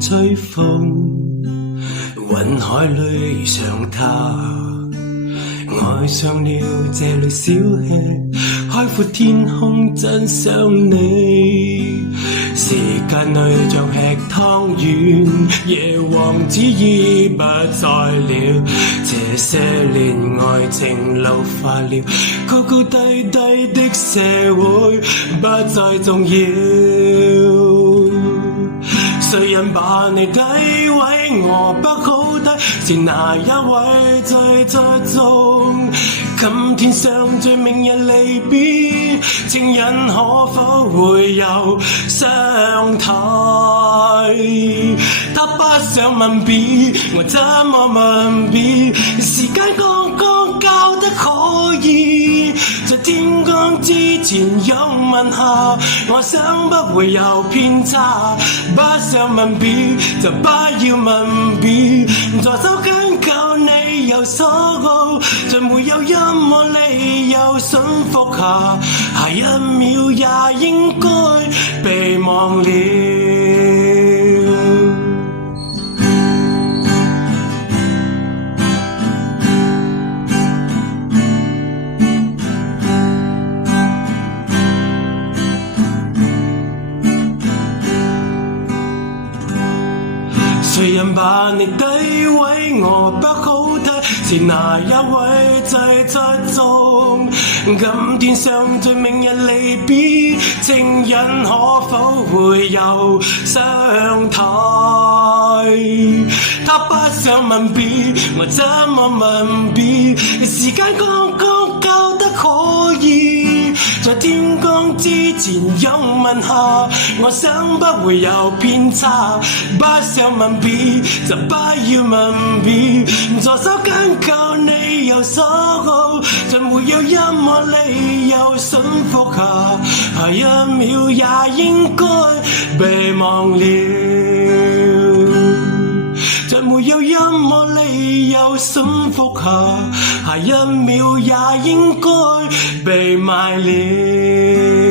吹風，雲海裏遇上他，愛上了這裡小吃，開闊天空真想你。時間裏像吃湯圓，夜王子已不在了，這些年愛情老化了，高高低低的社會不再重要。誰人把你詆毀，我不好睇，是哪一位最着重？今天相聚，明日離別，情人可否會有相睇？他不想吻別，我怎麼吻別？時間剛剛交得可以，在天光之前有吻下，我想不會有偏差。不想吻別就不要吻別，左手緊扣你右手，在沒有任何理由馴服下，下一秒也應該被忘了。誰人把你詆毀，我不好睇，是哪一位最着重？今天相聚，明日離別，情人可否會有相睇？他不想吻別，我怎麼吻別？時間剛剛交得可以，在天光之前有吻下，我想不會有偏差。不想吻別就不要吻別，左手緊扣你右手，在沒有任何理由馴服下，下一秒也應該被忘了。在沒有任何理由馴服下，下一秒也應該被埋了。